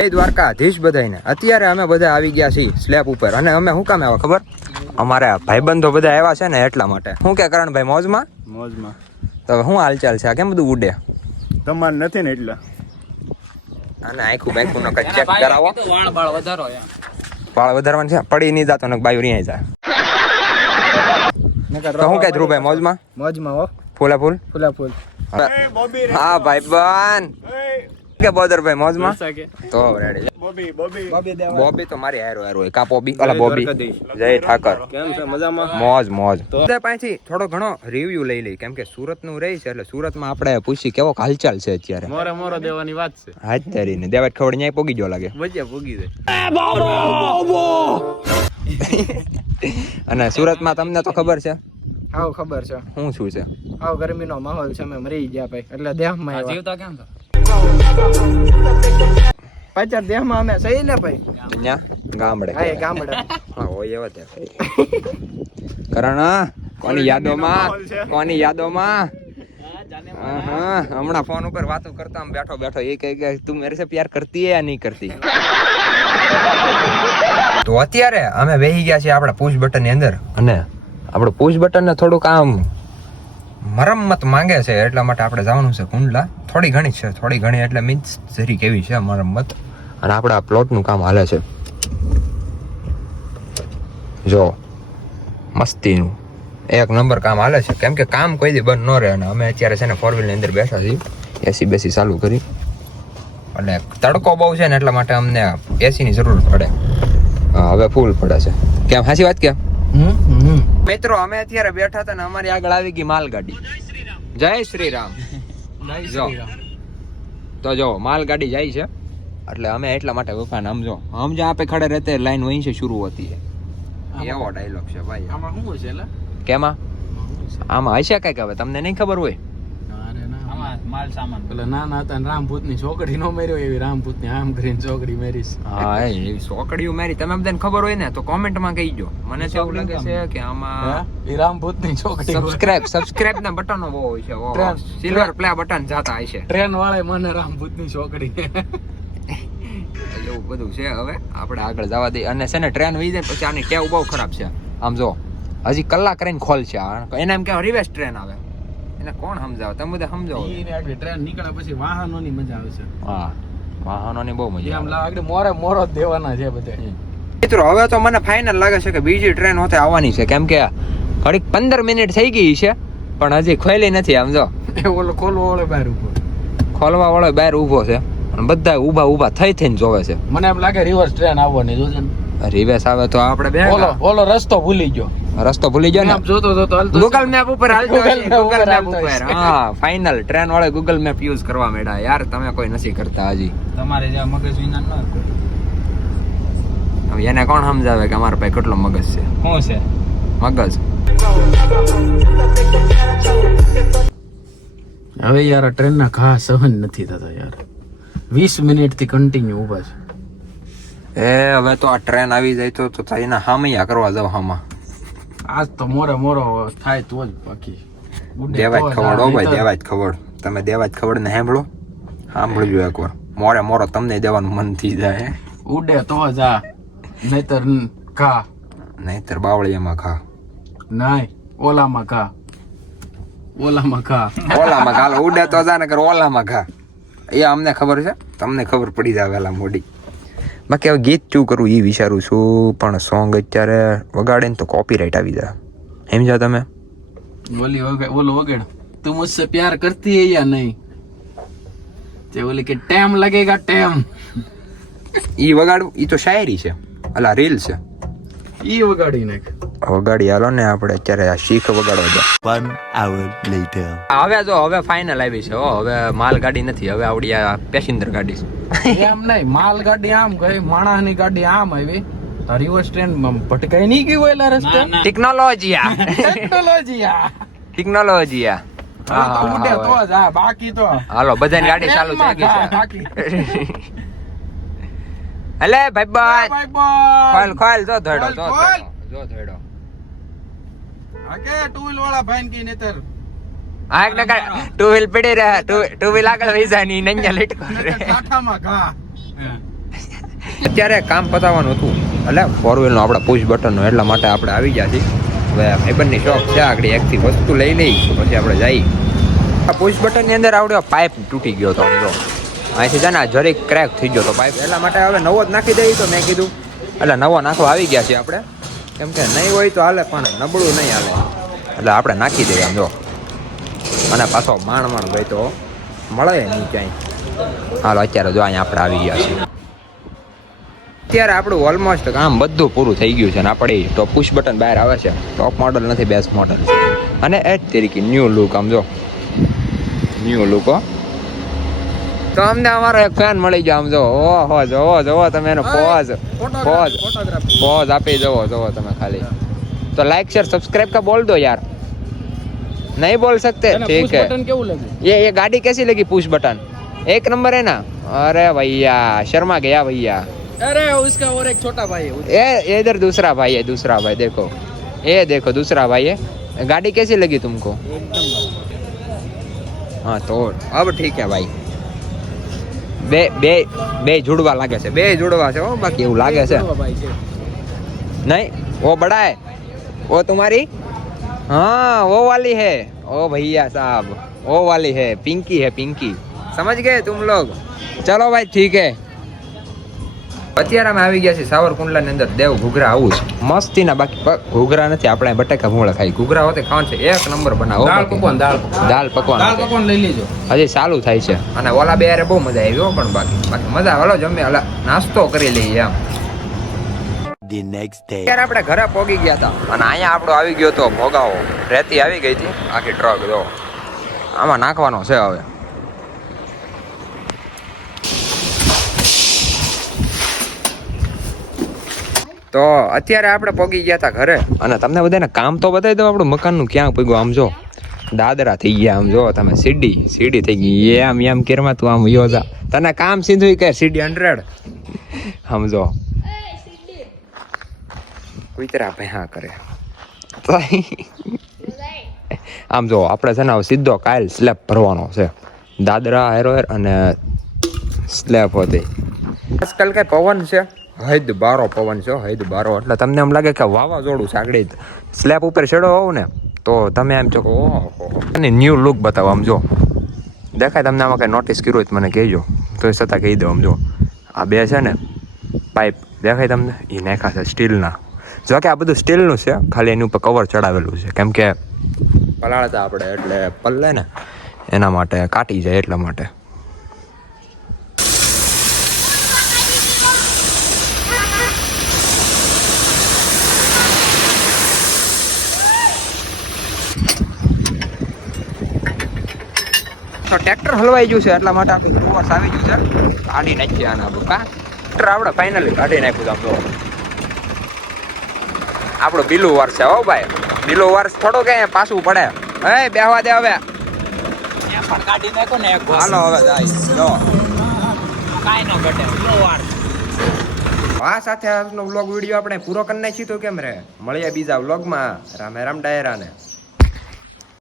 જય દ્વારકાધીશ બધાને. અત્યારે અમે બધા આવી ગયા છીએ સ્લેબ ઉપર. અને અમે શું કામ આવ્યા ખબર? અમારા ભાઈબંધો બધા આવ્યા છે ને એટલા માટે. શું કે કરણભાઈ મોજમાં? મોજમાં. તો શું હાલચાલ છે? આ કેમ બધું ઉડે? તમાર નથી ને એટલે. અને આખું બાઈકું નો ચેક કરાવો. વાળ વધારો વાળ વધારવાનું છે. પડી નહીં જાતો ને બાયું નહીં જાય. તો શું કે ધ્રુવભાઈ મોજમાં? મોજમાં હો. ફૂલા ફૂલ. હા ભાઈબંધ કે બોદરભાઈ મોજમાં? તો રેડી. બોબી તો મારી હારો હોય. કા બોબી? અલા બોબી. જય ઠાકર. કેમ છે? મજામાં? મોજ. તો પાછી થોડો ઘણો રિવ્યુ લઈ લઈ, કેમ કે સુરત નું રહી છે એટલે સુરતમાં આપણે પૂછી કેવો હાલચાલ છે અત્યારે. મોરે દેવાની વાત છે. હાજ તારીને દેવાજ ખવડ ન્યાય પોગી ગયો લાગે. મજા પોગી દે. અને સુરતમાં તમને તો ખબર છે. આવ ખબર છે. શું છે? આવ ગરમીનો માહોલ છે. અમે મરી ગયા ભાઈ. એટલે દેહમાં આવ્યા. જીવતા કેમ છો? પાછળ દેહમાં અમે સહી ને ભાઈ. અહીંયા ગામડે. હા ગામડે. હા હોય એવા તે. કરણ કોની યાદોમાં? હા હમણાં ફોન ઉપર વાતો કરતા બેઠો એ કહે તું મેરે સે પ્યાર કરતી હે યા નહીં કરતી? તો અત્યારે અમે બેસી ગયા છીએ આપણા પુશ બટન ની અંદર. અને આપણું પુશ બટન ને થોડુંક આમ મરમ્મત માંગે છે એટલા માટે આપણે જવાનું છે કુંડલા. થોડી ઘણી એટલે મીન્સ જરી કેવી છે મરમ્મત. અને આપણે આ પ્લોટનું કામ હાલે છે જો મસ્તીનું એક નંબર કામ હાલે છે. કેમ કે કામ કોઈ દી બંધ ન રહે. અને અમે અત્યારે છે ને 4 વ્હીલ ની અંદર બેઠા છીએ. એસી બેસી ચાલુ કરી. અને તડકો બહુ છે ને એટલા માટે અમને એસી ની જરૂર પડે. હવે ફૂલ પડે છે. કેમ સાચી વાત? કેમ મિત્રો અમે અત્યારે બેઠા હતા ને અમારી આગળ આવી ગઈ માલગાડી. જય શ્રી રામ. તો જો માલગાડી જાય છે એટલે અમે એટલા માટે ઉભા ને સમજો આપે ખડે રહેતે લાઈન વहीं से शुरू होती है. એવો ડાયલોગ છે ભાઈ. આમાં શું છે લે? કેમાં? આમાં હશે કઈક. હવે તમને નહીં ખબર હોય? માલ સામાન પેલા નાના હતા રામભૂત ની છોકરી નો મેર્યો એવી રામભૂત ની આમ કરીને છોકરી મેરીશ. હા એવી છોકરીઓ મેરી. તમે બધાને ખબર હોય ને તો કોમેન્ટ માં કહીજો. મને તો એવું લાગે છે કે આમાં એ રામભૂત ની છોકરી સબસ્ક્રાઇબ ના બટનો બહુ હોય છે. સિલ્વર પ્લે બટન જાતા હશે. ટ્રેન વાળે મને રામભૂત ની છોકરી એવું બધું છે. હવે આપણે આગળ જવા દઈએ. અને છે ને ટ્રેન વહી જાય પછી આની ટેવ બહુ ખરાબ છે. આમ જો હજી કલાક રહીને ખોલશે. એને એમ કે રિવર્સ ટ્રેન આવે. એને કોણ સમજાવે? તમે બધા સમજાવો. ટ્રેન નીકળે પછી વાહનોની મજા આવે છે. હા વાહનોની બહુ મજા આમ લાગે મોરો જ દેવાના છે બધે. મિત્રો હવે તો મને ફાઇનલ લાગે છે કે બીજી ટ્રેન હોતે આવવાની છે. કેમ કે ઘડીક 15 મિનિટ થઈ ગઈ છે પણ હજી ખોલી નથી. આમ જો ખોલવા વાળો બહાર ઉભો છે અને બધા ઊભા થઈને જોવે છે. મને એમ લાગે રિવર્સ ટ્રેન આવવાની. જોજે રિવર્સ આવે તો આપણે બે ઓલો રસ્તો ભૂલી ગયો ને. જોતો ગૂગલ મેપ ઉપર હા ફાઇનલ ટ્રેન વાળા ગૂગલ મેપ યુઝ કરવા માંડ્યા. યાર તમે કોઈ નથી કરતા હજી. તમારે જે મગજ વિના ન હવે એને કોણ સમજાવે કે અમારા પાસે કેટલો મગજ છે? શું છે મગજ? હવે યાર આ ટ્રેન ના ઘા સહન નથી થતા યાર. 20 મિનિટ થી કન્ટિન્યુ ઉભા છે. હવે તો આ ટ્રેન આવી જાય તો એના હામૈયા કરવા જાવ. હામાં આજ તો મોરો થાય તો જ બાકી દેવાજ ખવડ. ભાઈ દેવાજ ખવડ. તમે દેવાજ ખવડ ને સાંભળજો એકવાર. મોરો તમને દેવાનું મન થઈ જાય. ઉડે તો જા નહીતર ખા. નહીતર બાવળિયામાં ખા. નાય ઓલામાં ખા. ઉડે તો જા નકર ઓલામાં ખા. એ અમને ખબર છે. તમને ખબર પડી જાય વેલા મોડી. બાકી હવે ગીત શું કરું એ વિચારું છું. પણ સોંગ અત્યારે વગાડે ને તો કોપીરાઇટ આવી જાય. સમજ્યા તમે? ઓલો વગાડ તું મુझसे प्यार करती है या नहीं? તે ઓલી કે ટાઈમ लगेगा ટાઈમ. ઈ વગાડવું ઈ તો શાયરી છે. અલા રીલ છે. ઈ વગાડી નાખ. વગાડી હાલો ને આપણે અત્યારે આ શીખ વગાડવા દો. 1 hour later. હવે ફાઇનલ આવી છે. હવે માલગાડી નથી. હવે આવડી આ પેસેન્જર ગાડી છે. એમ નહીં માલગાડી આમ ગઈ માણસની ગાડી આમ આવી. રિવર્સ ટ્રેન ભટકાઈ નહીં ગઈ હોય રસ્તે. ટેકનોલોજી ઉડે તો જા બાકી તો હાલો બધાની ગાડી ચાલુ થઈ ગઈ છે. અલે ભાઈ ખોલ જો ધડો આકે ટુ વ્હીલ વાળા ભાઈ કી નેતર આ એક નકા ટુ વ્હીલ પડી રહે. ટુ વ્હીલ આગળ વઈ જાય ની નંજા લેટ કરે. કાઠામાં ઘા અત્યારે કામ પતાવવાનું હતું એટલે 4 વ્હીલનું આપણે પુશ બટનનું એટલા માટે આપણે આવી ગયા છીએ. હવે ભાઈબંધની શોપ છે આગળ એકથી વસ્તુ લઈ લઈ પછી આપણે જઈએ. આ પુશ બટનની અંદર આવડ્યો પાઇપ તૂટી ગયો હતો સમજો અહીંથી છે ને જરીક ક્રેક થઈ ગયો હતો પાઇપ એટલા માટે હવે નવો જ નાખી દઈએ તો મેં કીધું એટલે નવો નાખવા આવી ગયા છીએ આપણે કેમ કે નહીં હોય તો હાલે પણ નબળું નહીં હાલે એટલે આપણે નાખી દઈએ આમ જો અને પાછો માણ ગઈ તો મળે નહીં ક્યાંય. હાલો અત્યારે જો અહીંયા આપણે આવી ગયા છીએ. અત્યારે આપણું ઓલમોસ્ટ કામ બધું પૂરું થઈ ગયું છે ને આપણે તો પુશ બટન બહાર આવે છે. ટોપ મોડલ નથી બેઝ મોડલ છે અને એ જ તરીકે ન્યૂ લુક આમ જો ન્યૂ લુક હો. તો અમને અમારો એક ફેન મળી ગયો આમ જો ઓહો જોવો તમે એનો પોઝ આપી જોવો તમે ખાલી. તો લાઈક શેર સબસ્क्राइब का बोल दो यार. नहीं बोल सकते ठीक है. बटन केવું લાગે ये गाड़ी कैसी लगी पुश बटन एक नंबर है ना. अरे भैया शर्मा गया भैया. अरे उसका और एक छोटा भाई है ये इधर दूसरा भाई है दूसरा भाई देखो ये देखो दूसरा भाई है. गाड़ी कैसी लगी तुमको. हाँ तो अब ठीक है भाई. બે जुड़वा लागे છે બે जुड़वा છે હો બાકી એવું લાગે છે नहीं वो बड़ा है वो तुम्हारी हाँ वो वाली है ओ भैया साहब वो वाली है पिंकी है पिंकी समझ गए तुम लोग. चलो भाई ठीक है. અત્યારે અમે આવી ગયા છીએ સાવરકુંડલા ની અંદર દેવ ઘૂઘરા આવું છે મસ્તી ના બાકી ઘૂઘરા નથી આપણે બટેકા ભૂંગળા ખાઈ ઘૂઘરા હોતે ખાવાનું છે એક નંબર બનાવો દાળ પકવાન લઈ લેજો હજી ચાલુ થાય છે અને ઓલા બે યારે બહુ મજા આવી હો પણ બાકી મજા હાલો જમે હાલા નાસ્તો કરી લઈએ એમ. The next day. ત્યારે આપણે ઘરે પોગી ગયા હતા અને અહીંયા આપણો આવી ગયો તો ભોગાવો રેતી આવી ગઈ હતી આખી ટ્રક જો આમાં નાખવાનો છે હવે. તો અત્યારે આપણે પોગી ગયા હતા ઘરે અને તમને બધાને કામ તો બતાવી દઉં આપણું મકાનનું ક્યાં પગ્યું આમ જો દાદરા થઈ ગયા આમ જો તમે સીડી થઈ ગઈ એમ કેરમાં તું આમ યોજા તને કામ સીધું કે સીડી 100 સમજો કુતરા ભેહા કરે આમ જો આપણે છે ને સીધો કાલ સ્લેબ ભરવાનો છે દાદરા હેરોહેર અને સ્લેબ હતી આજકાલ કઈ પવન છે હૈદ બારો પવન છે હૈદ બારો એટલે તમને એમ લાગે કે વાવાઝોડું છે આગળ સ્લેબ ઉપર ચડો હોવ ને તો તમે એમ છો કે ઓહો અને ન્યૂ લુક બતાવો આમ જો દેખાય તમને આમાં કંઈ નોટિસ કર્યું હોય તો મને કહેજો તો એ છતાં કહી દો આમ જો આ બે છે ને પાઇપ દેખાય તમને એ નાખ્યા છે સ્ટીલના જો કે આ બધું સ્ટીલનું છે ખાલી એની ઉપર કવર ચડાવેલું છે કેમ કે પલાળતા આપણે એટલે પલ્લે ને એના માટે કાટી જાય એટલા માટે. તો ટ્રેક્ટર હલવાઈ ગયું છે એટલા માટે આપણું બ્રુવર્સ આવી ગયું છે કાઢી નાખીએ આને આપણું ટ્રેક્ટર આપણે ફાઇનલી કાઢી નાખ્યું છે આપણું બીલું વર્ષ છે હો ભાઈ બીલું વર્ષ થોડું કે પાછું પડે હે બેહવા દે હવે કાઢી નાખો ને હાલો હવે જાય જો કાઈ ન ઘટે બીલું વર્ષ આ સાથે આજનો વ્લોગ વિડીયો આપણે પૂરો કરી નાખી તો કેમ રે મળીએ બીજા વ્લોગમાં રામે રામ ડાયરાને.